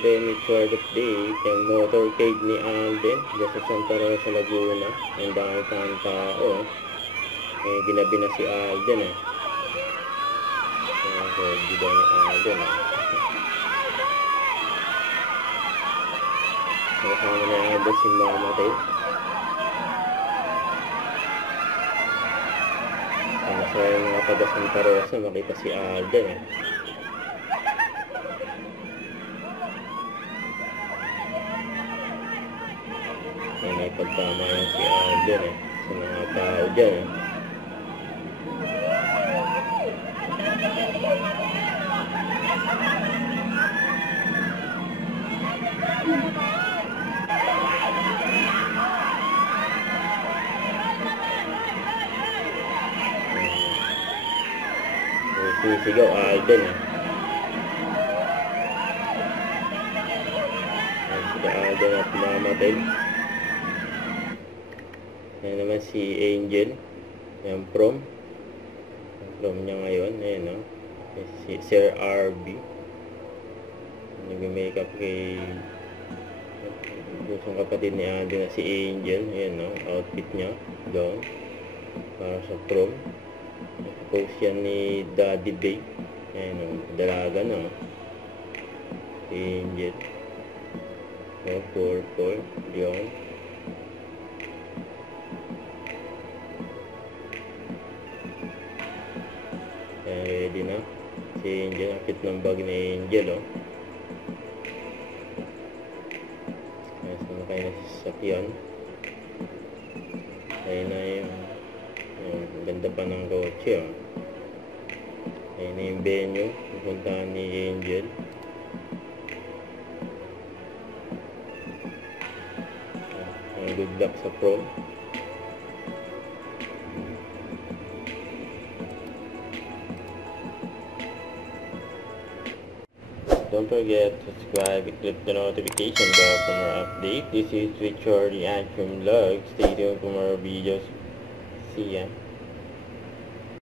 Demi Chord update, yung motorcade ni Alden dyan sa Santa Rosa, Laguna. Ang dami pang tao. Ginabi na si Alden so ginabi ni Alden Kasama na Alden si Mama Tayo. Sa mga taga Santa Rosa makita si Alden may pagtama yan si Alden sa mga tao dyan sisigaw Alden si Alden at mamatay. Yan naman si Angel, yung prom niya ngayon. Ayan si Sir RB nag-makeup kay busong kapatid ni Alden na si Angel. Ayan outfit niya doon para sa prom. Post yan ni Daddy Bay. Ayan dalaga na Angel. Purple yun. Ready na si Angel. Ang cute ng bag ni Angel Sama kayo na sa sasakyan. Ayun na yung ganda pa ng kotse Ayun na yung venue pupuntahan ni Angel. Good luck sa prom. Don't forget to subscribe and click the notification bell for more updates. This is Richard the Antrim Vlog. Stay tuned for more videos. See ya.